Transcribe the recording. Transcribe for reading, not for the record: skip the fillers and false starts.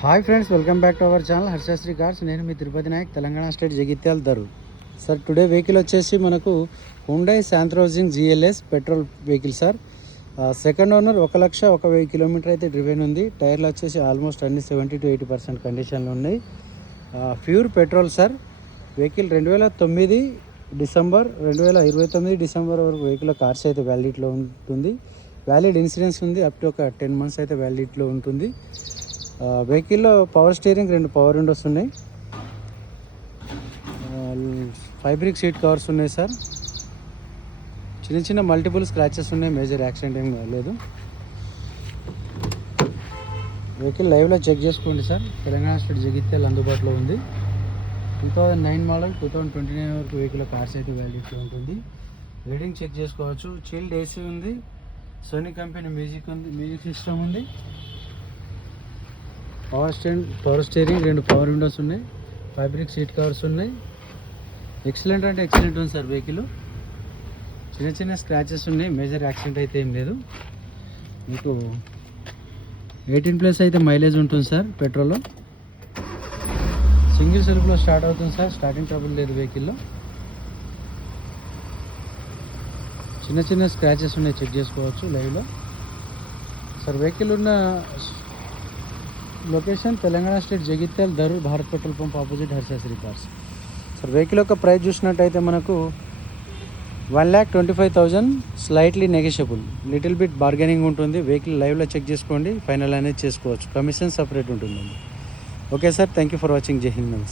Hi friends, welcome back to our channel Harshasri cars. నేను మీ Tirupati Nayak, Telangana state, Jagtial దరు. సార్ టుడే వెహికల్ వచ్చేసి మనకు Hyundai Santro Xing GLS petrol vehicle sir. Second owner 1,01,000 kilometre అయితే driven ఉంది. టైర్లు వచ్చేసి ఆల్మోస్ట్ అన్ని 70 to 80% కండిషన్లో ఉన్నాయి. Pure petrol sir. Vehicle 2009 December 2029 December వరకు వెహికల్ కార్స్ అయితే వ్యాలిడిటీలో ఉంటుంది. వ్యాలిడ్ ఇన్సూరెన్స్ ఉంది. అప్ టు ఒక 10 months అయితే వ్యాలిడిటీలో ఉంటుంది. వెహికల్లో పవర్ స్టీరింగ్, 2 పవర్ విండోస్ ఉన్నాయి. ఫైబ్రిక్ సీట్ కవర్స్ ఉన్నాయి సార్. చిన్న చిన్న మల్టిపుల్ స్క్రాచెస్ ఉన్నాయి, మేజర్ యాక్సిడెంట్ ఏం లేదు. వెహికల్ లైవ్లో చెక్ చేసుకోండి సార్. తెలంగాణ స్టేట్ జగిత్యాల అందుబాటులో ఉంది. 2009 మోడల్ 2029 వరకు వెహికల్ కార్స్ అయితే వ్యాలిడిటీ ఉంటుంది. రీడింగ్ చెక్ చేసుకోవచ్చు. చిల్డ్ ఏసీ ఉంది. సోనీ కంపెనీ మ్యూజిక్ ఉంది, మ్యూజిక్ సిస్టమ్ ఉంది. పవర్ స్టీరింగ్, 2 పవర్ విండోస్ ఉన్నాయి. ఫైబ్రిక్ సీట్ కవర్స్ ఉన్నాయి. ఎక్సలెంట్ అంటే ఎక్సలెంట్ ఉంది సార్. వెహికల్ చిన్న చిన్న స్క్రాచెస్ ఉన్నాయి, మేజర్ యాక్సిడెంట్ అయితే ఏం లేదు. మీకు 18+ అయితే మైలేజ్ ఉంటుంది సార్. పెట్రోల్లో సింగిల్ సెల్ఫ్లో స్టార్ట్ అవుతుంది సార్. స్టార్టింగ్ ట్రబుల్ లేదు వెహికల్లో. చిన్న చిన్న స్క్రాచెస్ ఉన్నాయి, చెక్ చేసుకోవచ్చు లైవ్లో సార్. వెహికల్ ఉన్న లొకేషన్ తెలంగాణ స్టేట్ జగిత్యాల దరు, Bharat petrol pump opposite Harshasri cars sir. Vehicle యొక్క ప్రైస్ చూసినట్టయితే మనకు 1,25,000 slightly negotiable, little bit bargaining ఉంటుంది. వెహికల్ లైవ్లో చెక్ చేసుకోండి, ఫైనల్ అనేది చేసుకోవచ్చు. కమిషన్ సపరేట్ ఉంటుందండి. Okay sir, thank you for watching. జై హింద్. నమస్తే.